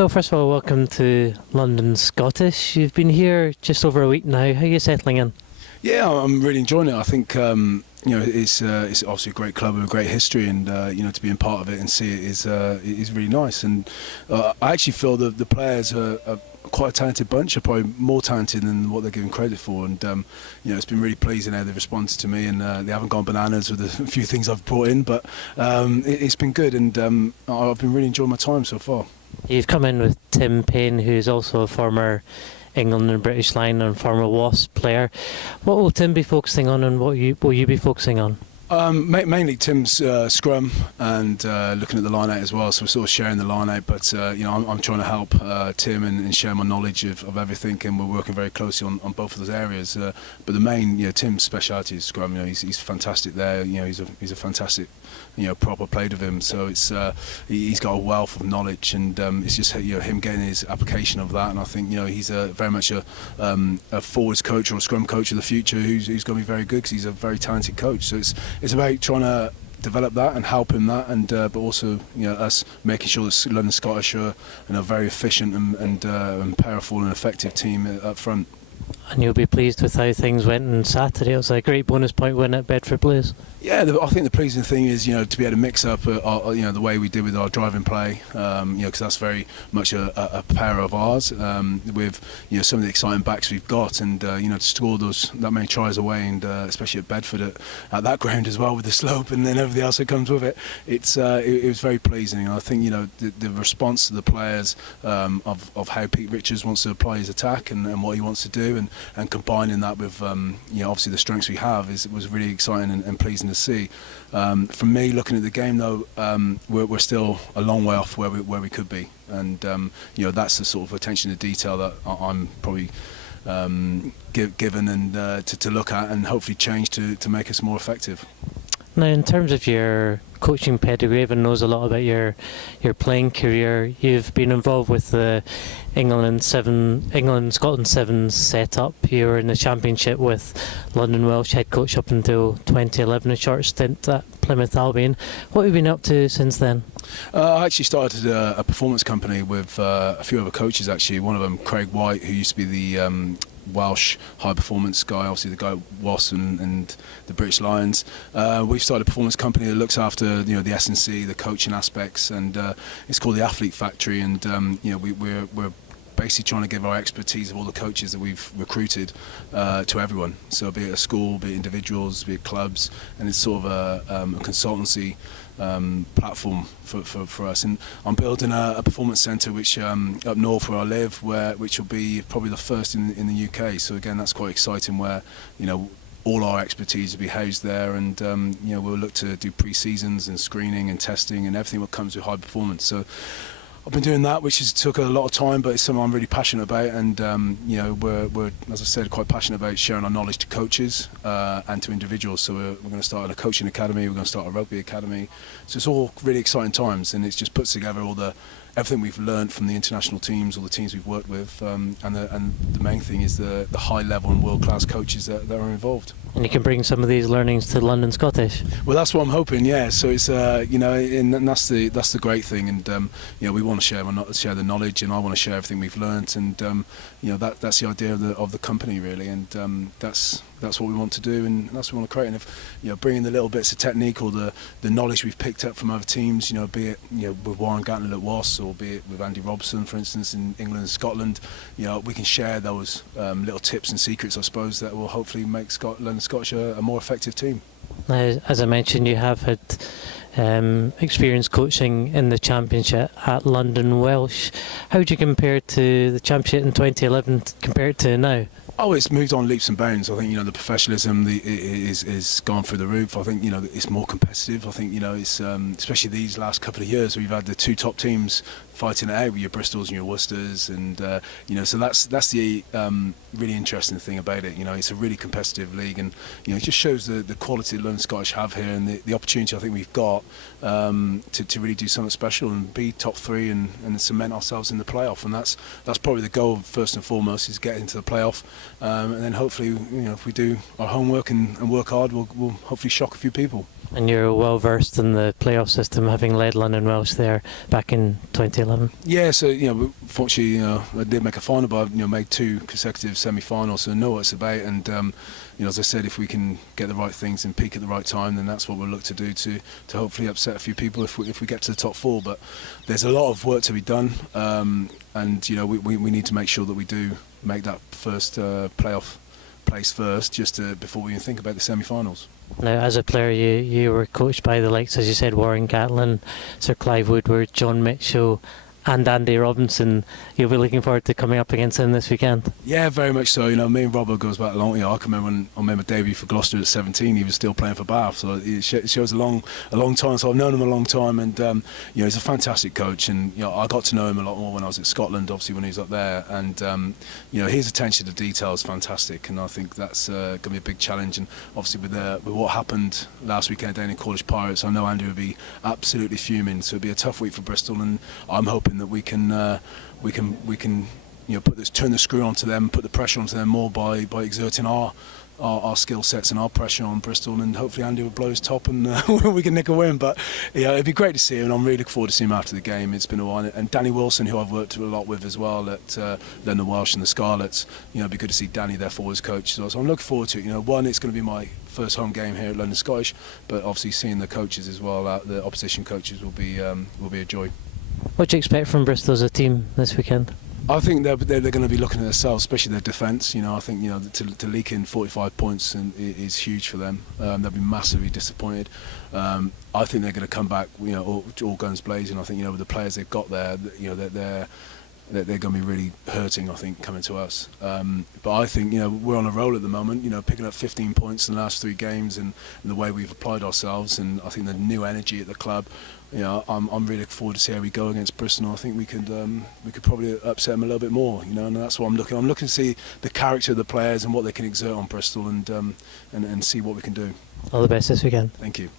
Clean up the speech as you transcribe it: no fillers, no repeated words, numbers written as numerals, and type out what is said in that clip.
Phil, first of all, welcome to London Scottish. You've been here just over a week now. How are you settling in? Yeah, I'm really enjoying it. I think it's obviously a great club with a great history, and to be in part of it and see it is really nice. And I actually feel that the players are quite a talented bunch, are probably more talented than what they're given credit for. And it's been really pleasing how they've responded to me, and they haven't gone bananas with a few things I've brought in, but it's been good, and I've been really enjoying my time so far. You've come in with Tim Payne, who's also a former England and British line and former Wasp player. What will Tim be focusing on, and what will you be focusing on? Mainly Tim's scrum and looking at the line out as well, so we're sort of sharing the line out, but I'm trying to help Tim and share my knowledge of everything, and we're working very closely on both of those areas, but the main, Tim's speciality is scrum. He's fantastic there. He's a fantastic proper played with him, so it's he's got a wealth of knowledge, and it's just him getting his application of that. And I think he's very much a forwards coach or a scrum coach of the future who's going to be very good, because he's a very talented coach. So it's about trying to develop that and help him that, and but also us making sure that London Scottish are a very efficient and powerful and effective team up front. And you'll be pleased with how things went on Saturday. It was a great bonus point win at Bedford Blues. Yeah, I think the pleasing thing is to be able to mix up the way we did with our driving play, because that's very much a power of ours, with some of the exciting backs we've got, and to score that many tries away, and especially at Bedford at that ground as well with the slope and then everything else that comes with it. It was very pleasing. And I think the response to the players of how Pete Richards wants to apply his attack and what he wants to do, and combining that with obviously the strengths we have was really exciting and pleasing to see. From me looking at the game though, we're still a long way off where we could be, and that's the sort of attention to detail that I'm probably given and to look at and hopefully change to make us more effective. Now, in terms of your coaching pedigree, everyone knows a lot about your playing career. You've been involved with the England Scotland Sevens setup. You were in the Championship with London Welsh head coach up until 2011, a short stint at Plymouth Albion. What have you been up to since then? I actually started a performance company with a few other coaches actually. One of them, Craig White, who used to be the Welsh high performance guy, obviously the guy at Wasps and the British Lions. We've started a performance company that looks after the S&C, the coaching aspects, and it's called the Athlete Factory, and we're basically trying to give our expertise of all the coaches that we've recruited to everyone. So be it a school, be it individuals, be it clubs, and it's sort of a consultancy platform for us. And I'm building a performance centre which up north where I live, which will be probably the first in the UK. So again, that's quite exciting, where all our expertise will be housed there, and we'll look to do pre-seasons and screening and testing and everything that comes with high performance. So I've been doing that, which has took a lot of time, but it's something I'm really passionate about, and we're, as I said, quite passionate about sharing our knowledge to coaches and to individuals. So we're going to start a coaching academy, we're going to start a rugby academy. So it's all really exciting times, and it just puts together everything we've learned from the international teams, all the teams we've worked with, and the main thing is the high level and world class coaches that are involved. And you can bring some of these learnings to London Scottish. Well, that's what I'm hoping. Yeah. So it's and that's the great thing, and we want to share the knowledge, and I want to share everything we've learned, and that's the idea of the company really, and that's what we want to do, and that's what we want to create. And if bringing the little bits of technique or the knowledge we've picked up from other teams, be it with Warren Gatland at Wasps, or be it with Andy Robson, for instance, in England and Scotland, we can share those little tips and secrets, I suppose, that will hopefully make London Scottish a more effective team. Now, as I mentioned, you have had experience coaching in the Championship at London Welsh. How would you compare to the Championship in 2011 compared to now? Oh, it's moved on leaps and bounds. I think the professionalism is gone through the roof. I think it's more competitive. I think it's especially these last couple of years we've had the two top teams fighting it out with your Bristols and your Worcesters, and so that's the really interesting thing about it. It's a really competitive league, and it just shows the quality that London Scottish have here, and the opportunity I think we've got to really do something special and be top three and cement ourselves in the playoff. And that's probably the goal first and foremost, is get into the playoff, and then hopefully if we do our homework and work hard, we'll hopefully shock a few people. And you're well versed in the playoff system, having led London Welsh there back in 2011. 11. Yeah, so fortunately, I did make a final, but I've made 2 consecutive semi-finals, so I know what it's about. And as I said, if we can get the right things and peak at the right time, then that's what we'll look to do to hopefully upset a few people if we get to the top 4. But there's a lot of work to be done, and we need to make sure that we do make that first playoff place first, before we even think about the semi-finals. Now, as a player, you were coached by the likes, as you said, Warren Gatlin, Sir Clive Woodward, John Mitchell, and Andy Robinson. You'll be looking forward to coming up against him this weekend. Yeah, very much so. Me and Robbo goes back a long. I can remember when I made my debut for Gloucester at 17. He was still playing for Bath, so it shows a long time. So I've known him a long time, and he's a fantastic coach. And I got to know him a lot more when I was at Scotland, obviously when he was up there. And his attention to detail is fantastic, and I think that's going to be a big challenge. And obviously with what happened last weekend down in Cornish Pirates, I know Andy will be absolutely fuming. So it'll be a tough week for Bristol, and I'm hoping that we can turn the screw onto them, put the pressure onto them more by exerting our skill sets and our pressure on Bristol, and hopefully Andy will blow his top and we can nick a win. But it'd be great to see him, and I'm really looking forward to seeing him after the game. It's been a while, and Danny Wilson, who I've worked a lot with as well at London Welsh and the Scarlets. It'd be good to see Danny there forwards coach. So I'm looking forward to it. One, it's going to be my first home game here at London Scottish, but obviously seeing the coaches as well, the opposition coaches, will be a joy. What do you expect from Bristol as a team this weekend? I think they're going to be looking at themselves, especially their defence. I think to leak in 45 points is huge for them. They'll be massively disappointed. I think they're going to come back, all guns blazing. I think with the players they've got there, they're going to be really hurting, I think, coming to us. But I think we're on a roll at the moment. Picking up 15 points in the last 3 games, and the way we've applied ourselves, and I think the new energy at the club. I'm really looking forward to see how we go against Bristol. I think we could probably upset them a little bit more. And that's what I'm looking. I'm looking to see the character of the players and what they can exert on Bristol, and see what we can do. All the best this weekend. Thank you.